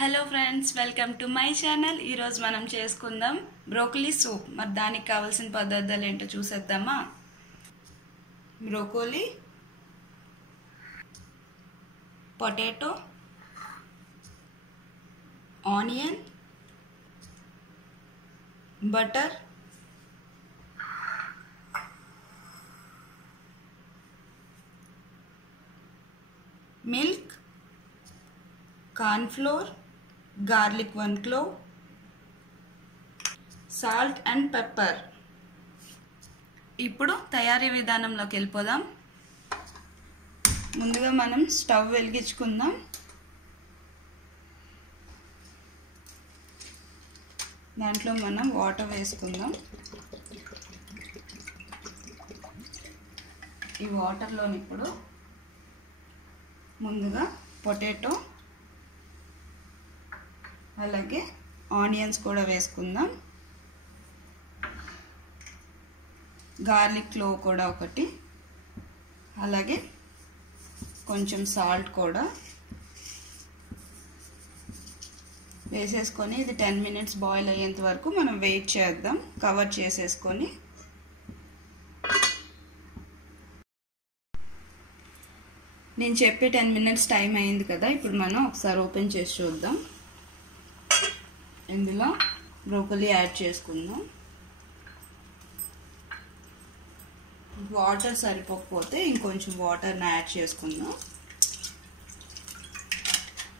Hello friends, welcome to my channel. ఈరోజు మనం చేసుకుందాం బ్రోకలీ సూప్. మరి దానికి కావాల్సిన పదార్థాలు ఏంటో చూసేద్దామా. Broccoli, potato, onion, butter, milk, corn flour, garlic 1 clove, salt and pepper. ఇప్పుడు తయారీ విధానంలోకి వెళ్ళిపోదాం. ముందుగా మనం స్టవ్ వెలిగించుకుందాం. దాంట్లో మనం వాటర్ వేసుకుందాం. ఈ వాటర్లోని ఇప్పుడు ముందుగా పొటాటో అలాగే ఆనియన్స్ కూడా వేసుకుందాం. గార్లిక్ క్లోవ్ కూడా ఒకటి, అలాగే కొంచెం సాల్ట్ కూడా వేసేసుకొని ఇది 10 minutes బాయిల్ అయ్యేంత వరకు మనం వెయిట్ చేద్దాం. కవర్ చేసేసుకొని నేను చెప్పే 10 minutes టైం అయింది కదా. ఇప్పుడు మనం ఒకసారి ఓపెన్ చేసి చూద్దాం. ఇందులో బ్రోకలీ యాడ్ చేసుకుందాం. వాటర్ సరిపోకపోతే ఇంకొంచెం వాటర్ని యాడ్ చేసుకుందాం.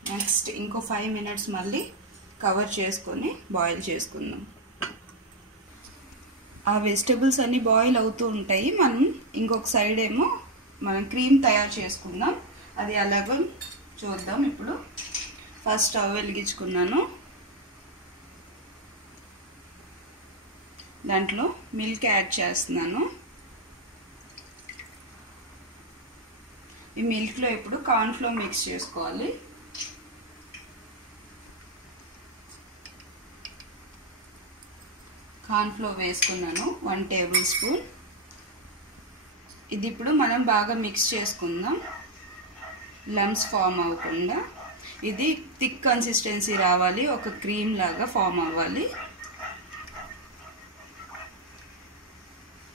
నెక్స్ట్ ఇంకో 5 minutes మళ్ళీ కవర్ చేసుకొని బాయిల్ చేసుకుందాం. ఆ వెజిటబుల్స్ అన్నీ బాయిల్ అవుతూ ఉంటాయి. మనం ఇంకొక సైడ్ ఏమో మనం క్రీమ్ తయారు చేసుకుందాం. అది అలాగో చూద్దాం. ఇప్పుడు ఫస్ట్ స్టవ్ వెలిగించుకున్నాను. దాంట్లో మిల్క్ యాడ్ చేస్తున్నాను. ఈ మిల్క్లో ఇప్పుడు కార్న్ ఫ్లోర్ మిక్స్ చేసుకోవాలి. కార్న్ ఫ్లోర్ వేసుకున్నాను 1 tablespoon. ఇది ఇప్పుడు మనం బాగా మిక్స్ చేసుకుందాం, లమ్స్ ఫామ్ అవ్వకుండా. ఇది థిక్ కన్సిస్టెన్సీ రావాలి, ఒక క్రీమ్ లాగా ఫామ్ అవ్వాలి.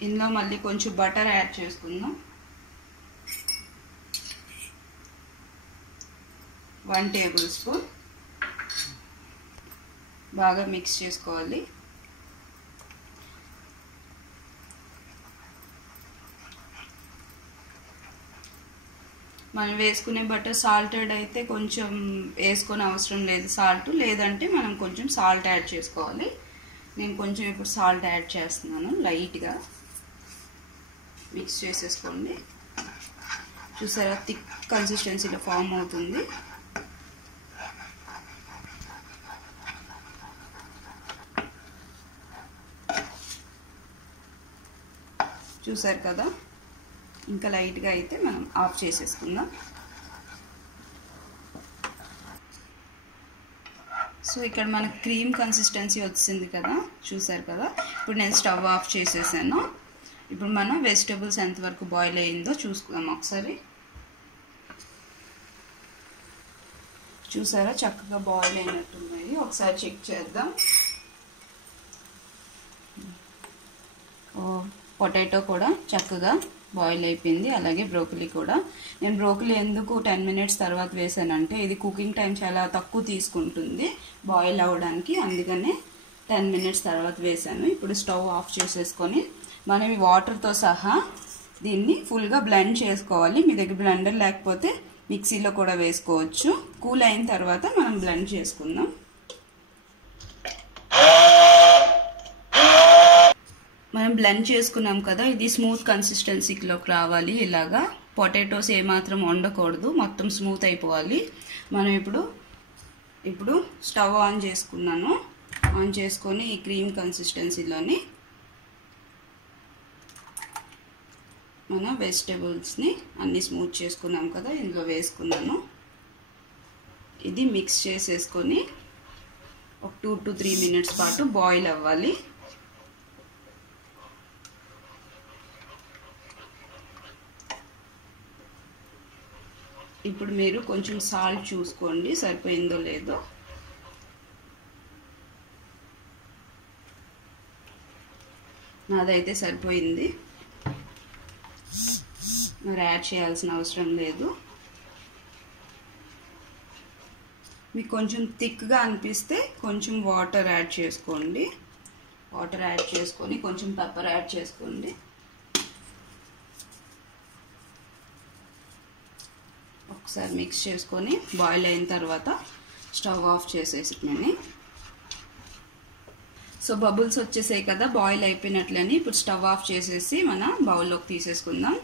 ఇందులో మళ్ళీ కొంచెం బటర్ యాడ్ చేసుకుందాం. 1 tablespoon. బాగా మిక్స్ చేసుకోవాలి. మనం వేసుకునే బటర్ సాల్టెడ్ అయితే కొంచెం వేసుకొని అవసరం లేదు సాల్ట్, లేదంటే మనం కొంచెం సాల్ట్ యాడ్ చేసుకోవాలి. నేను కొంచెం ఇప్పుడు సాల్ట్ యాడ్ చేస్తున్నాను. లైట్గా మిక్స్ చేసేసుకోండి. చూసారా, థిక్ కన్సిస్టెన్సీలో ఫామ్ అవుతుంది. చూసారు కదా, ఇంకా లైట్గా అయితే మనం ఆఫ్ చేసేసుకుందాం. సో ఇక్కడ మనకు క్రీమ్ కన్సిస్టెన్సీ వచ్చింది కదా, చూసారు కదా. ఇప్పుడు నేను స్టవ్ ఆఫ్ చేసేసాను. ఇప్పుడు మనం వెజిటబుల్స్ ఎంతవరకు బాయిల్ అయ్యిందో చూసుకుందాం ఒకసారి. చూసారా, చక్కగా బాయిల్ అయినట్టున్నాయి. ఒకసారి చెక్ చేద్దాం. పొటాటో కూడా చక్కగా బాయిల్ అయిపోయింది, అలాగే బ్రోకలీ కూడా. నేను బ్రోకలీ ఎందుకు 10 minutes తర్వాత వేసానంటే ఇది కుకింగ్ టైం చాలా తక్కువ తీసుకుంటుంది బాయిల్ అవ్వడానికి, అందుకనే 10 minutes తర్వాత వేసాను. ఇప్పుడు స్టవ్ ఆఫ్ చేసేసుకొని మనం ఈ వాటర్తో సహా దీన్ని ఫుల్గా బ్లెండ్ చేసుకోవాలి. మీ దగ్గర బ్లెండర్ లేకపోతే మిక్సీలో కూడా వేసుకోవచ్చు. కూల్ అయిన తర్వాత మనం బ్లెండ్ చేసుకుందాం. మనం బ్లెండ్ చేసుకున్నాం కదా, ఇది స్మూత్ కన్సిస్టెన్సీలోకి రావాలి. ఇలాగా పొటాటోస్ ఏమాత్రం వండకూడదు, మొత్తం స్మూత్ అయిపోవాలి. మనం ఇప్పుడు స్టవ్ ఆన్ చేసుకున్నాను. ఆన్ చేసుకొని ఈ క్రీమ్ కన్సిస్టెన్సీలోని మన వెజిటేబుల్స్ని అన్నీ స్మూత్ చేసుకున్నాం కదా, ఇందులో వేసుకున్నాను. ఇది మిక్స్ చేసేసుకొని ఒక 2 to 3 minutes పాటు బాయిల్ అవ్వాలి. ఇప్పుడు మీరు కొంచెం సాల్ట్ చూసుకోండి సరిపోయిందో లేదో. నాదైతే సరిపోయింది, మరి యాడ్ చేయాల్సిన అవసరం లేదు. మీకు కొంచెం థిక్గా అనిపిస్తే కొంచెం వాటర్ యాడ్ చేసుకోండి. వాటర్ యాడ్ చేసుకొని కొంచెం పెప్పర్ యాడ్ చేసుకోండి. ఒకసారి మిక్స్ చేసుకొని బాయిల్ అయిన తర్వాత స్టవ్ ఆఫ్ చేసేసుకుని. సో బబుల్స్ వచ్చేసాయి కదా, బాయిల్ అయిపోయినట్లని. ఇప్పుడు స్టవ్ ఆఫ్ చేసేసి మన బౌల్లోకి తీసేసుకుందాం.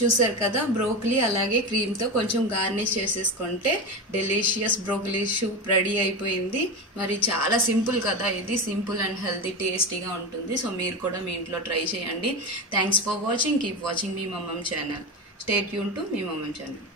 చూసారు కదా, బ్రోకలీ అలాగే క్రీమ్తో కొంచెం గార్నిష్ చేసేసుకుంటే డెలిషియస్ బ్రోకలీ సూప్ రెడీ అయిపోయింది. మరి చాలా సింపుల్ కదా ఇది, సింపుల్ అండ్ హెల్తీ, టేస్టీగా ఉంటుంది. సో మీరు కూడా మీ ఇంట్లో ట్రై చేయండి. Thanks for watching. Keep watching మీ మమ్మమ్ ఛానల్. స్టే ట్యూన్ టు మీ మమ్మమ్ ఛానల్.